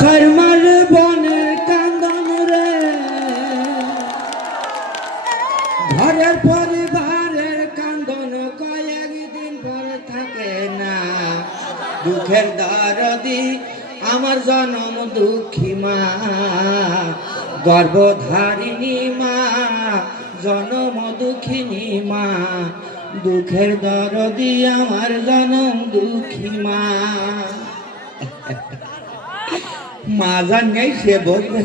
শর্মার বনের কান্দন রে, ঘরের পরিবারের কান্দন কয়েকদিন পরে থাকে না। দুঃখের দরদি আমার জনম দুঃখী মা, গর্ভধারিণী মা, জনম দুঃখিনী মা, দুঃখের দরদি আমার জনম দুঃখী মা। মা জান নেই সে বলবে।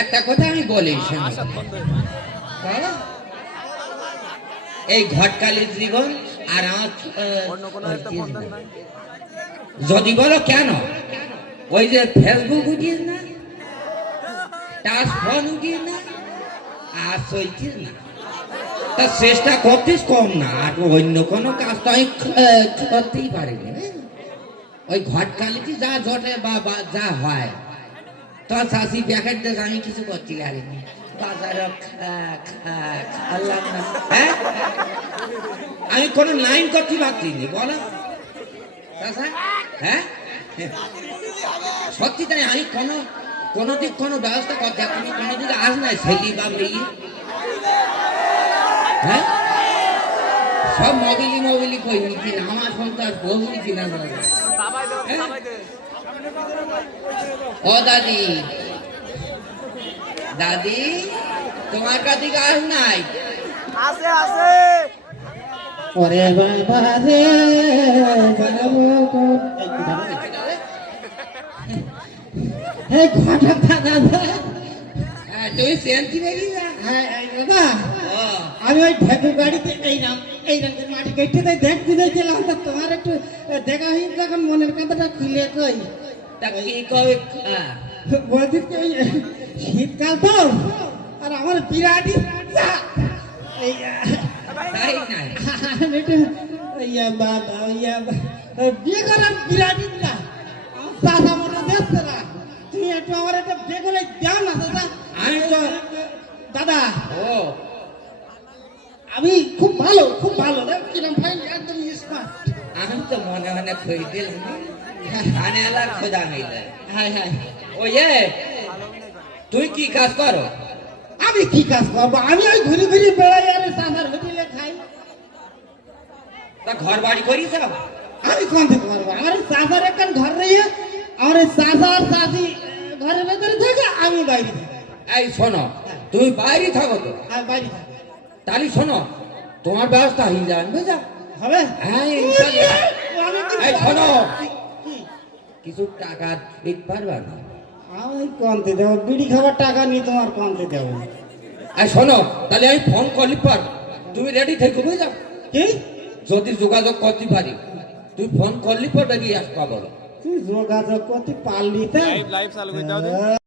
একটা কথা আমি বলি, এই ঘটকালির জীবন আর যদি বলো কেন, ওই যে ফেসবুক উঠিস না, টাচ ফোন উঠিস না, আর চলছিস না, তা চেষ্টা করতিস কম না। আর অন্য কোনো কাজ তো আমি করতেই পারিনি। ওই ঘটকালিটি যা জটে বা যা হয়, তোর শাশি প্যাকেট দেশ আমি কিছু করতে পারিনি। বাজারে হ্যাঁ, আমি কোনো লাইন করতে পারছিনি বলো। হ্যাঁ সত্যি তাই, আমি কোনো দিক কোনো ব্যবস্থা করতে, তুমি কোনো দিকে আস নাই ছেলি বা মেয়ে। হ্যাঁ, সব মোবিলি কই নিচ্ছি না, আমার সন্তান বউ নিচ্ছি না। ও দাদি, দাদি তোমার কাছে গাছ নাই? আছে আছে। ওরে বাবা রে তুমি সেন্টি বেরিয়ে দাদা, আমি ওই ঠেকুর গাড়িতে এই রঙের মাটি কেটে দেখতে যাইছিলাম, তা তোমার একটু দেখা হয়েছে যখন মনের কথাটা খুলে কই। বলছি শীতকাল তো, আর আমার বিরাট ইচ্ছা বিয়ে করার বিরাট ইচ্ছা। চাষা মনে দেখছে না, তুমি একটু আমার একটা বিয়ে করে দাও না দাদা। আমি তো দাদা, ও আমি খুব ভালো কিরম ভাই, একদম স্মার্ট। আমি তো মনে মনে খই দিলাম, খোঁজা মিলে। হ্যাঁ হ্যাঁ, ওই তুই কি কাজ করো? আমি কি কাজ করবো? আমি ওই ঘুরে বেড়াই আর চাষার হোটেলে খাই। তা ঘর বাড়ি করিস? আমি কোন থেকে করবো? আমার চাষার একটা ঘর রয়ে, আমার চাষার চাষি ঘরের ভেতরে থাকে, আমি বাইরে থাকি। এই শোনো, তুমি বাইরে থাকো তো? হ্যাঁ বাইরে থাকো। তাহলে শোনো, তোমার ব্যবস্থা হয়ে যাবে, বুঝা হবে? হ্যাঁ শোনো, কিছু টাকা দিতে পারবা না? আমি কমতে দেবো, বিড়ি খাবার টাকা নিয়ে তোমার কমতে দেবো। আর শোনো, তাহলে আমি ফোন করলি পার, তুমি রেডি থেকো, বুঝা? কি যদি যোগাযোগ করতে পারি, তুই ফোন করলি পর বেরিয়ে আসবা। বলো তুই যোগাযোগ করতে পারলি? তাই লাইভ চালু করে দাও।